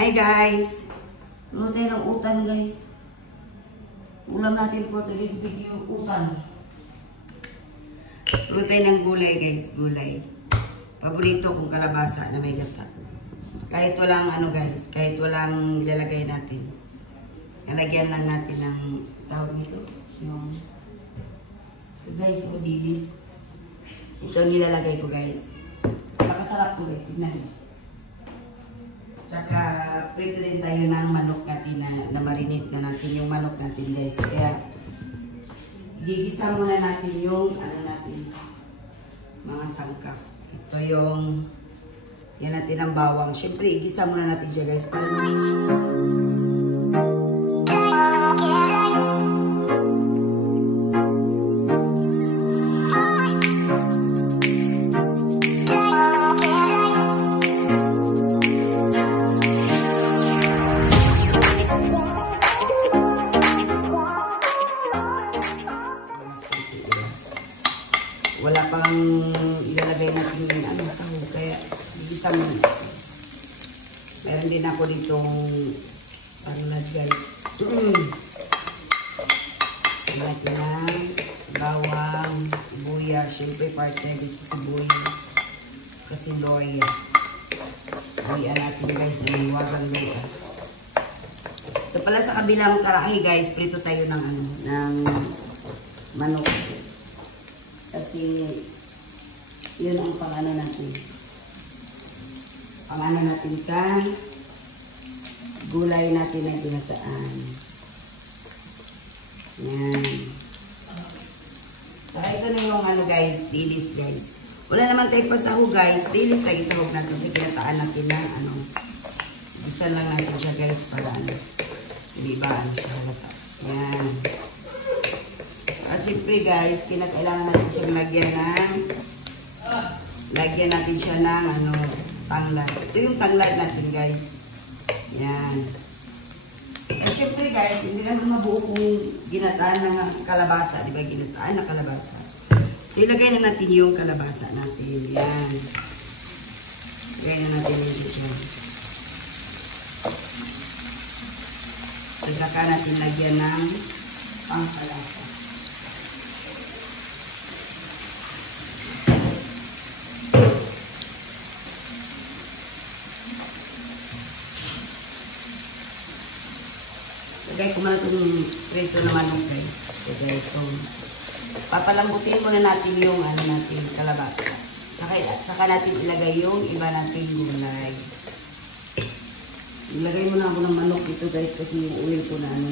Hi guys! Luto tayo ng utan guys. Ulam natin for today's video, utan. Luto tayo ng gulay guys, gulay. Paborito kong kalabasa na may gata. Kahit walang ano guys, kahit walang ilalagay natin. Nalagyan lang natin ng tawag nito. Yung guys, o dilis. Ito nilalagay ko guys. Nakasarap ko guys, tignan nyo. Tsaka, prito din tayo ng manok natin na marinate na natin yung manok natin guys. Kaya, gigisa muna natin yung, ano natin, mga sangkap. Ito yung, yan natin ang bawang. Siyempre, igisa muna natin siya guys. Para wala pang ilalagay natin yung ano, sahog, kaya igisa mo. Meron din ako ditong panglad guys. Natin ng bawang, sibuyas, syempre partner dito sa sibuyas. Kasi loya. Loya natin guys, ang wagang loya. Ito pala sa kabilang karahi guys, prito tayo ng ano, ng manok. Kasi, yun ang pang-ano natin. Pang-ano natin sa gulay natin na ginataan. Yan. Saka ito na yung ano guys, dilis guys. Wala naman tayo pasahog guys. Dilis lagi sahog natin kasi ginataan natin na ano. Isa lang natin siya guys para ano. Hindi ba ano siya halata. Yan. Siyempre guys, kinakailangan natin siyang lagyan natin siya ng ano, tanglad. Ito yung tanglad natin guys. Yan. Siyempre guys, hindi naman mabuo kung ginataan ng kalabasa. Di ba ginataan ng kalabasa? So ilagay na natin yung kalabasa natin. Yan. Ilagay na natin yung siya. Saka natin lagyan ng pangkalasa. Lagay ko muna itong prito naman ng guys. Okay, so, papalambutin muna natin yung ano natin, kalabasa. Saka natin ilagay yung iba natin gulay. Ilagay muna ako ng manok dito guys kasi yung oil ko na ano.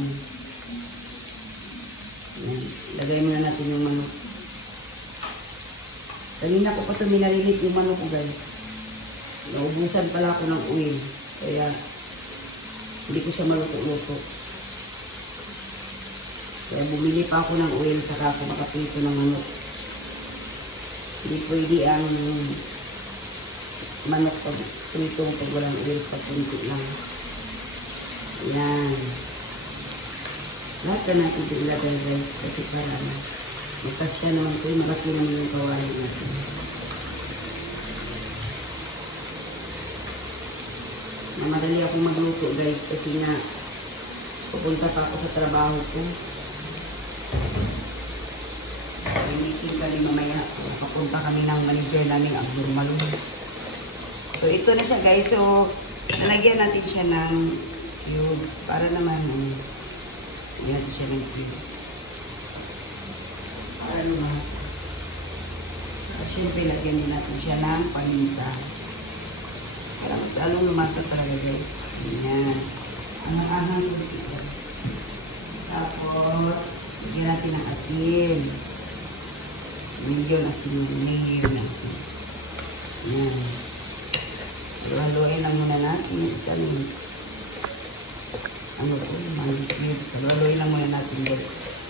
Yan. Ilagay muna natin yung manok. Kanina ko pa ito minarilit yung manok ko guys. Naubusan pala ako ng oil. Kaya, hindi ko siya maluto-luto. Kaya bumili pa ako ng oil saka ako makaprito ng manok. Hindi pwede ang manok pag prito pag walang oil, pag kunti lang. Yan. Lahat na natin ito ilagay guys kasi para magkasya naman ito. Malaki naman yung kawain natin. Madali akong magluto guys kasi na pupunta pa ako sa trabaho ko. May meeting kami mamaya. Papunta kami ng manager namin, Abdul Malun. So, ito na siya guys. So, nalagyan natin siya ng cubes. Para naman, lagyan natin siya ng cubes. Para lumas. So, syempre, lagyan din natin siya ng paminta. Para mas lalong lumasa talaga guys. Ayan. Angang-angang ito. Tapos, lagyan natin ng asin. Medyo asin. Medyo asin. Yan. Haluin lang muna natin. Isa lang. Ano po? Manikid. Haluin lang muna natin guys.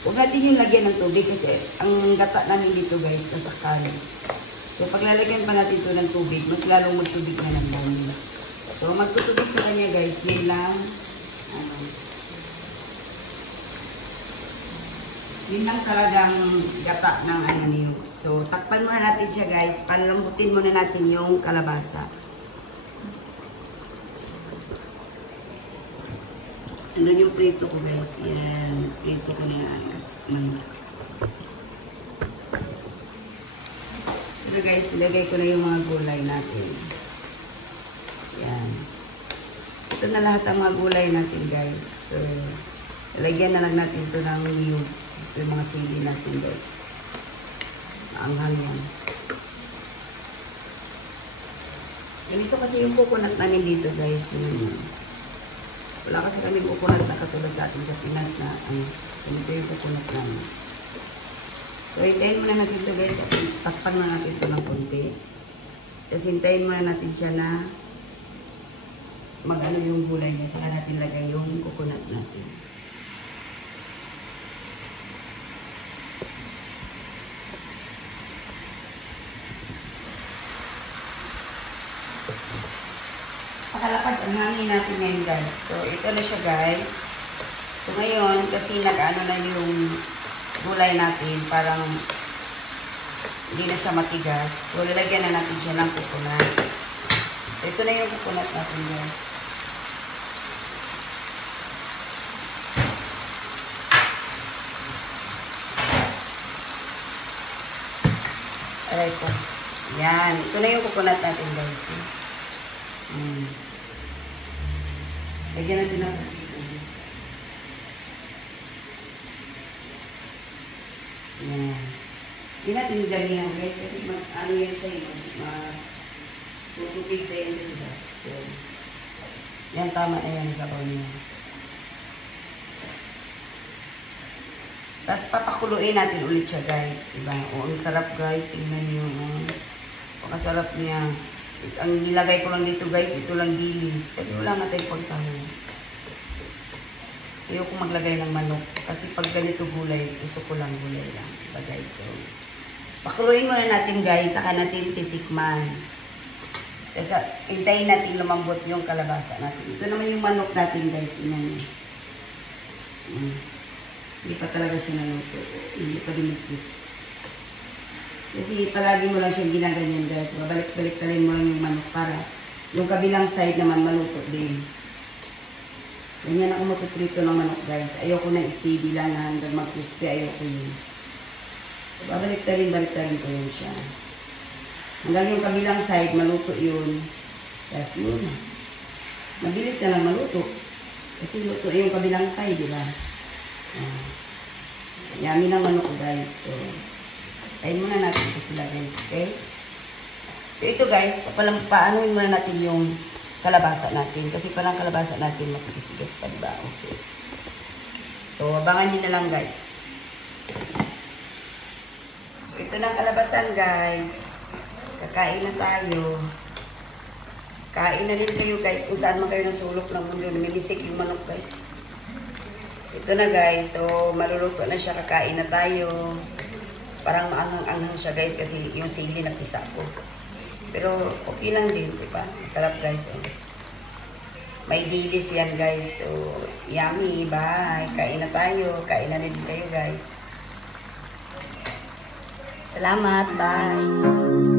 Huwag natin yung lagyan ng tubig kasi ang gata namin dito guys, nasa kanin. So, pag lalagyan pa natin ito ng tubig, mas lalong magtubig na ng dami. So, magtutubig sa kanya guys. Yun lang. Ano. Yun lang talagang gata ng ano niyo. So, takpan muna natin siya guys. Palambutin muna natin yung kalabasa. Andun yung prito ko guys. Yan. Prito ko na manok. Pero guys, ilagay ko na yung mga gulay natin. Yan. Ito na lahat ang mga gulay natin guys. So, ilagyan na lang natin ito ng niyog. Ito yung mga sili natin guys. Maanghang yan. Ganito kasi yung coconut namin dito guys. Wala kasi kami coconut na katulad sa atin sa Pinas na ganito yung coconut namin. So, hintayin muna natin ito guys. Takpan na natin ito ng konti. Tapos hintayin muna natin siya na mag-ano yung gulay niya. Saka natin lagay yung coconut natin. Pakalapas ang hangin natin ngayon guys. So, ito na siya guys. So, ngayon, kasi nag-ano na yung gulay natin, parang hindi na siya matigas. So, lalagyan na natin siya ng coconut. So, ito na yung coconut natin guys. Aray ko. Yan. Ito na yung coconut natin guys. Lagyan natin ng yan. Hindi natin damihan guys kasi ano yan siya yung tutupig na yan diba? So, yan tama na yan sa niya. Tapos papakuluin natin ulit siya guys. Diba? O, ang sarap guys. Tingnan nyo. Pakasarap niya. Ang nilagay ko lang dito guys, ito lang dilis. Kasi wala nga tayong pagsahog. Ayoko maglagay ng manok. Kasi pag ganito gulay, gusto ko lang gulay lang. Diba guys? So, pakuluin muna natin guys, saka natin titikman. Kasi hintayin natin lumambot yung kalabasa natin. Ito naman yung manok natin guys. Tingnan nyo. Hindi pa talaga siya naluto. Hindi pa dinipit. Kasi palagi mo lang siyang ginaganyan guys. Babalik-balik-talin mo lang yung manok para yung kabilang side naman maluto din. Ganyan ako matutrito ng manok guys. Ayoko na steady lang na hanggang mag-crispy. Ayoko yun. Babalik-talin ko yun siya. Hanggang yung kabilang side maluto yun. Tapos yun. Mabilis na lang maluto. Kasi luto yung kabilang side, diba? Yummy ng manok guys. So, kain muna natin ito sila guys, okay? So ito guys, paanoin muna natin yung kalabasa natin. Kasi parang kalabasa natin matigas-tigas pa, diba? Okay. So, abangan nyo na lang guys. So ito na kalabasan guys. Kakain na tayo. Kain na din kayo guys. Kung saan man kayo nasulok ng mundo. Numilisik yung manok guys. Ito na guys. So, maluluto na siya. Kakain na tayo. Parang maanghang-anghang siya guys kasi yung sili na pisa ko. Pero okay lang din, diba? Masarap guys. Oh. May dilis yan guys. So, yummy. Bye. Kain na tayo. Kain na din kayo guys. Salamat. Bye.